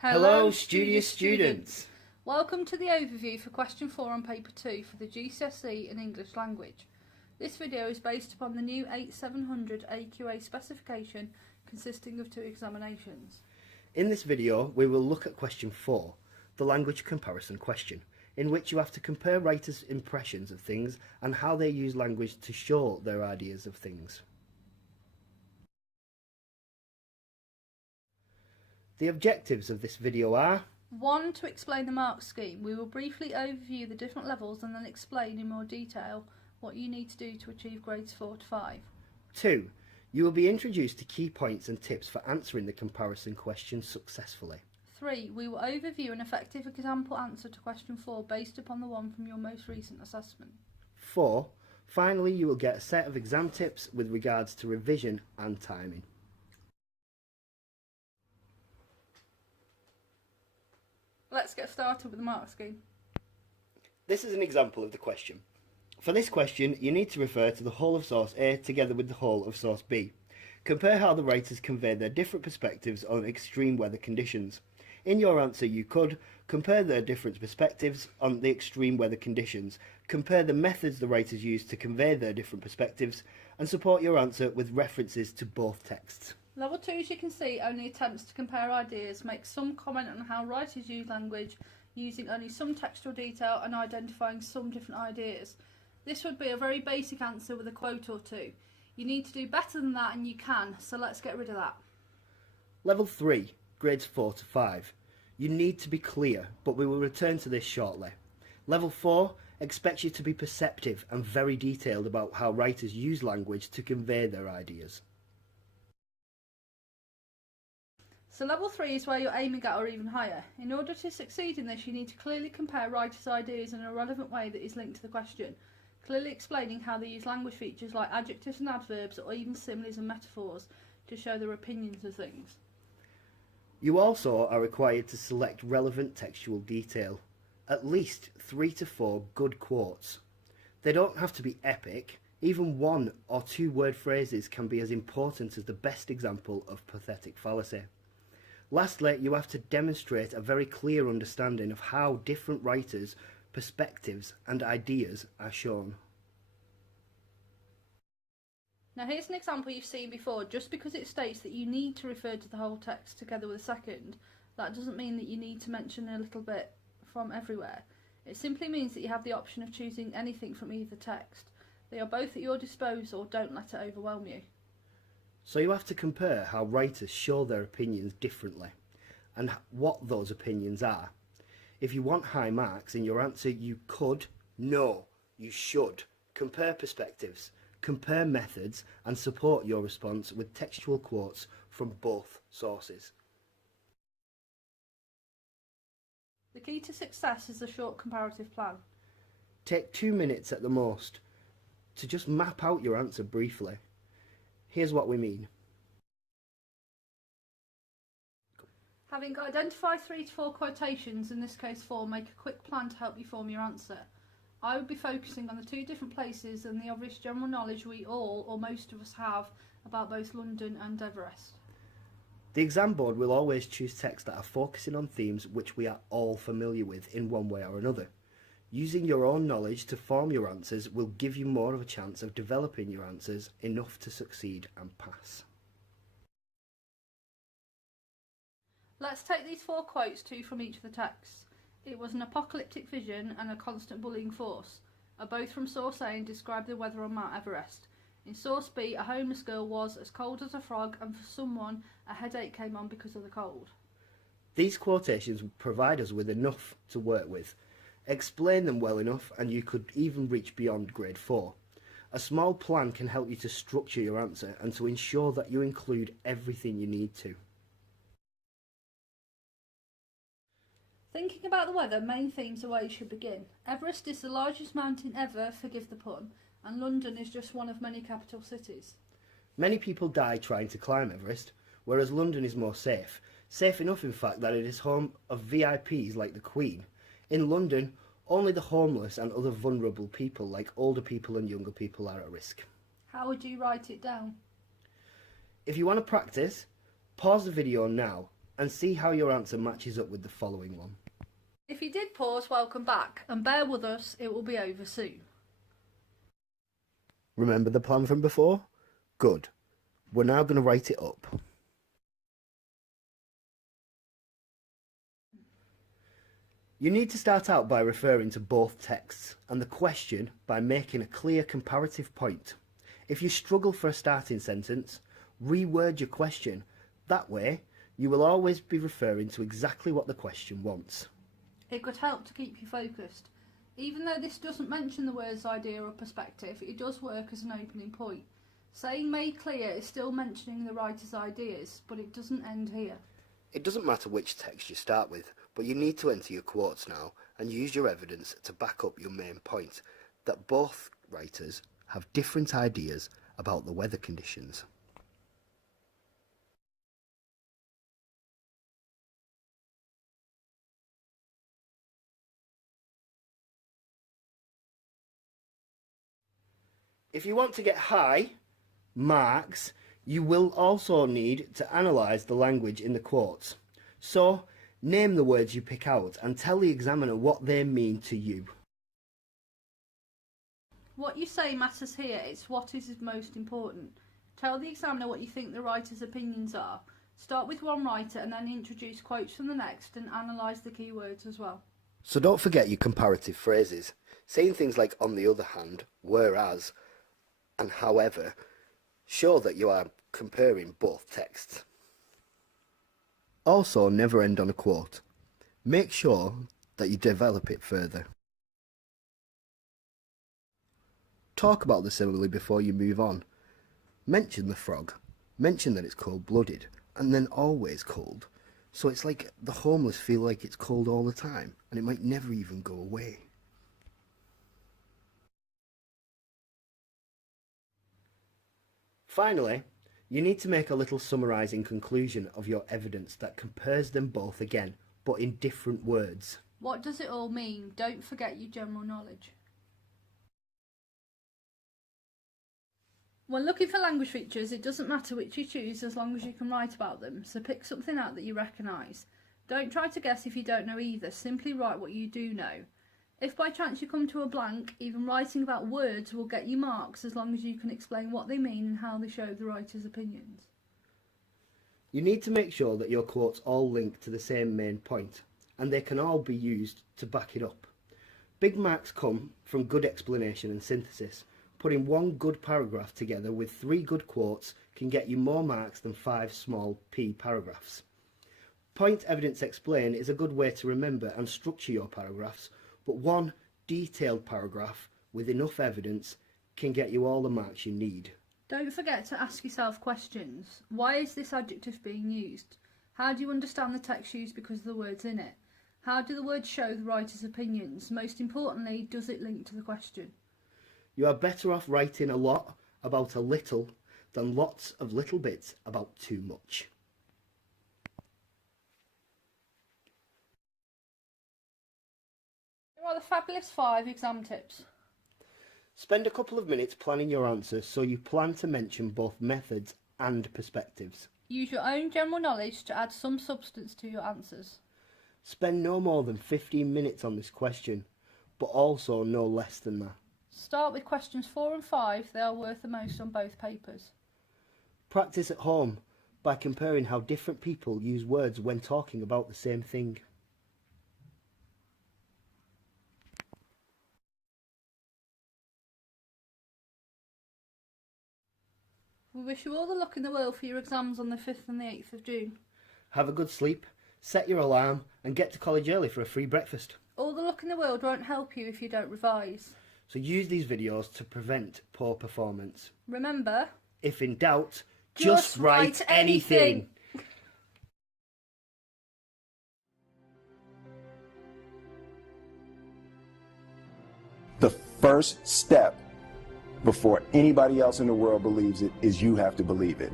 Hello, studious students. Welcome to the overview for question 4 on paper 2 for the GCSE in English language. This video is based upon the new 8700 AQA specification consisting of 2 examinations. In this video, we will look at question 4, the language comparison question, in which you have to compare writers' impressions of things and how they use language to show their ideas of things. The objectives of this video are 1. To explain the mark scheme. We will briefly overview the different levels and then explain in more detail what you need to do to achieve grades 4 to 5. 2. You will be introduced to key points and tips for answering the comparison question successfully. 3. We will overview an effective example answer to question 4 based upon the one from your most recent assessment. 4. Finally, you will get a set of exam tips with regards to revision and timing. Let's get started with the mark scheme. This is an example of the question. For this question, you need to refer to the whole of source A together with the whole of source B. Compare how the writers convey their different perspectives on extreme weather conditions. In your answer, you could compare their different perspectives on the extreme weather conditions, compare the methods the writers used to convey their different perspectives, and support your answer with references to both texts. Level 2, as you can see, only attempts to compare ideas, make some comment on how writers use language, using only some textual detail and identifying some different ideas. This would be a very basic answer with a quote or two. You need to do better than that and you can, so let's get rid of that. Level 3, grades 4 to 5. You need to be clear, but we will return to this shortly. Level 4 expects you to be perceptive and very detailed about how writers use language to convey their ideas. So level 3 is where you're aiming at or even higher. In order to succeed in this, you need to clearly compare writers' ideas in a relevant way that is linked to the question, clearly explaining how they use language features like adjectives and adverbs or even similes and metaphors to show their opinions of things. You also are required to select relevant textual detail, at least 3 to 4 good quotes. They don't have to be epic, even 1 or 2 word phrases can be as important as the best example of pathetic fallacy. Lastly, you have to demonstrate a very clear understanding of how different writers' perspectives and ideas are shown. Now here's an example you've seen before. Just because it states that you need to refer to the whole text together with a second, that doesn't mean that you need to mention a little bit from everywhere. It simply means that you have the option of choosing anything from either text. They are both at your disposal, don't let it overwhelm you. So you have to compare how writers show their opinions differently and what those opinions are. If you want high marks in your answer, you could, no, you should, compare perspectives, compare methods and support your response with textual quotes from both sources. The key to success is a short comparative plan. Take 2 minutes at the most to just map out your answer briefly. Here's what we mean. Having identified 3 to 4 quotations, in this case 4, make a quick plan to help you form your answer. I would be focusing on the 2 different places and the obvious general knowledge we all, or most of us, have about both London and Everest. The exam board will always choose texts that are focusing on themes which we are all familiar with in one way or another. Using your own knowledge to form your answers will give you more of a chance of developing your answers enough to succeed and pass. Let's take these 4 quotes, 2 from each of the texts. It was an apocalyptic vision and a constant bullying force, are both from source A and describe the weather on Mount Everest. In source B, a homeless girl was as cold as a frog and for someone a headache came on because of the cold. These quotations provide us with enough to work with. Explain them well enough and you could even reach beyond grade 4. A small plan can help you to structure your answer and to ensure that you include everything you need to. Thinking about the weather, main themes are where you should begin. Everest is the largest mountain ever, forgive the pun, and London is just one of many capital cities. Many people die trying to climb Everest, whereas London is more safe. Safe enough in fact that it is home of VIPs like the Queen. In London, only the homeless and other vulnerable people like older people and younger people are at risk. How would you write it down? If you want to practice, pause the video now, and see how your answer matches up with the following one. If you did pause, welcome back, and bear with us, it will be over soon. Remember the plan from before? Good. We're now going to write it up. You need to start out by referring to both texts and the question by making a clear comparative point. If you struggle for a starting sentence, reword your question. That way, you will always be referring to exactly what the question wants. It could help to keep you focused. Even though this doesn't mention the words idea or perspective, it does work as an opening point. Saying made clear is still mentioning the writer's ideas, but it doesn't end here. It doesn't matter which text you start with, but you need to enter your quotes now and use your evidence to back up your main point, that both writers have different ideas about the weather conditions. If you want to get high marks, you will also need to analyse the language in the quotes. So, name the words you pick out and tell the examiner what they mean to you. What you say matters here, it's what is most important. Tell the examiner what you think the writer's opinions are. Start with one writer and then introduce quotes from the next and analyse the key words as well. So don't forget your comparative phrases. Saying things like on the other hand, whereas, and however, show that you are comparing both texts. Also, never end on a quote. Make sure that you develop it further. Talk about the simile before you move on. Mention the frog. Mention that it's cold-blooded, and then always cold. So it's like the homeless feel like it's cold all the time, and it might never even go away. Finally, you need to make a little summarising conclusion of your evidence that compares them both again, but in different words. What does it all mean? Don't forget your general knowledge. When looking for language features, it doesn't matter which you choose as long as you can write about them, so pick something out that you recognise. Don't try to guess if you don't know either, simply write what you do know. If by chance you come to a blank, even writing about words will get you marks as long as you can explain what they mean and how they show the writer's opinions. You need to make sure that your quotes all link to the same main point, and they can all be used to back it up. Big marks come from good explanation and synthesis. Putting one good paragraph together with 3 good quotes can get you more marks than 5 small P paragraphs. Point, evidence, explain is a good way to remember and structure your paragraphs, but one detailed paragraph with enough evidence can get you all the marks you need. Don't forget to ask yourself questions. Why is this adjective being used? How do you understand the text used because of the words in it? How do the words show the writer's opinions? Most importantly, does it link to the question? You are better off writing a lot about a little than lots of little bits about too much. Here are the fabulous 5 exam tips. Spend a couple of minutes planning your answers so you plan to mention both methods and perspectives. Use your own general knowledge to add some substance to your answers. Spend no more than 15 minutes on this question, but also no less than that. Start with questions 4 and 5, they are worth the most on both papers. Practice at home by comparing how different people use words when talking about the same thing. We wish you all the luck in the world for your exams on the 5th and the 8th of June. Have a good sleep, set your alarm and get to college early for a free breakfast. All the luck in the world won't help you if you don't revise. So use these videos to prevent poor performance. Remember, if in doubt, just write anything. The first step before anybody else in the world believes it is you have to believe it.